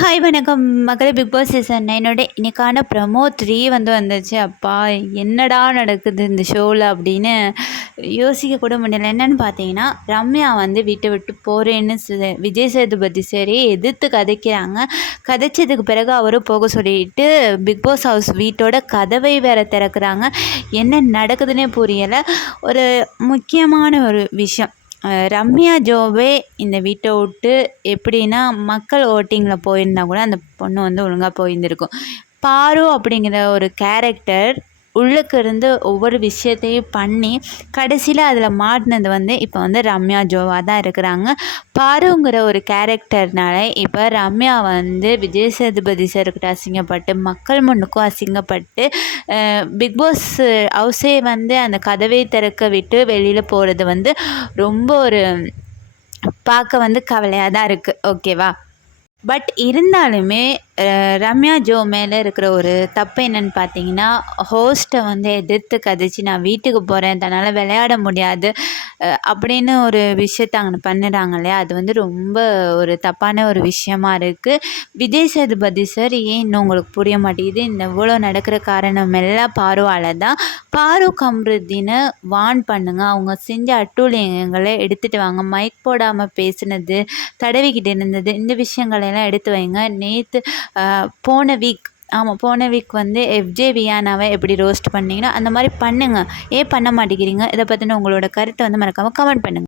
Hi வணக்கம் மக்களே. Big Boss season 9 இன்னைக்கான ப்ரமோ 3 வந்துச்சு. அப்பா என்னடா நடக்குது இந்த ஷோவில் அப்படின்னு யோசிக்க கூட முடியல. என்னென்னு பார்த்தீங்கன்னா, ரம்யா வீட்டை விட்டு போகிறேன்னு விஜய் சேதுபதி சரி எதிர்த்து கதைக்கிறாங்க. கதைச்சதுக்கு பிறகு அவரும் போக சொல்லிட்டு பிக் பாஸ் ஹவுஸ் வீட்டோட கதவை வேற திறக்கிறாங்க. என்ன நடக்குதுன்னே புரியலை. ஒரு முக்கியமான ஒரு விஷயம், ரம்யா ஜோவே இந்த வீட்டை விட்டு எப்படின்னா மக்கள் ஓட்டிங்கில் போயிருந்தா கூட அந்த பொண்ணு ஒழுங்காக போயிருந்திருக்கும். பாரு அப்படிங்கிற ஒரு கேரக்டர் உள்ளுக்கு இருந்து ஒவ்வொரு விஷயத்தையும் பண்ணி கடைசியில் அதில் மாட்டினது இப்போ ரம்யா ஜோவாக தான் இருக்கிறாங்க. பாருங்கிற ஒரு கேரக்டர்னால இப்போ ரம்யா விஜய் சேதுபதி சார்கிட்ட அசிங்கப்பட்டு மக்கள் முன்னுக்கும் அசிங்கப்பட்டு பிக் பாஸ் ஹவுஸே அந்த கதவை திறக்க விட்டு வெளியில் போகிறது ரொம்ப ஒரு பார்க்க கவலையாக தான் இருக்குது. ஓகேவா? பட் இருந்தாலுமே ரம்யா ஜோ மேலே இருக்கிற ஒரு தப்பு என்னன்னு பார்த்தீங்கன்னா, ஹோஸ்ட்டை எதிர்த்து கதைச்சி நான் வீட்டுக்கு போகிறேன், தன்னால் விளையாட முடியாது அப்படின்னு ஒரு விஷயத்த அங்கே பண்ணுறாங்க இல்லையா, அது ரொம்ப ஒரு தப்பான ஒரு விஷயமா இருக்குது. விஜய் சேதுபதி சார் ஏன் இன்னும் உங்களுக்கு புரிய மாட்டேங்குது? இந்த இவ்வளோ நடக்கிற காரணம் எல்லாம் பாருவால் தான். பாரு கம்ருதீனை வான் பண்ணுங்க. அவங்க செஞ்ச அட்டூழியங்களை எடுத்துகிட்டு வாங்க. மைக் போடாமல் பேசுனது, தடவிக்கிட்டு இருந்தது, இந்த விஷயங்களெல்லாம் எடுத்து வைங்க. நேற்று போன வீக் எஃப்ஜே வியானாவை எப்படி ரோஸ்ட் பண்ணிங்கன்னா அந்த மாதிரி பண்ணுங்கள். ஏன் பண்ண மாட்டேங்கிறீங்க? இதை பற்றின உங்களோட கருத்தை மறக்காமல் கமெண்ட் பண்ணுங்கள்.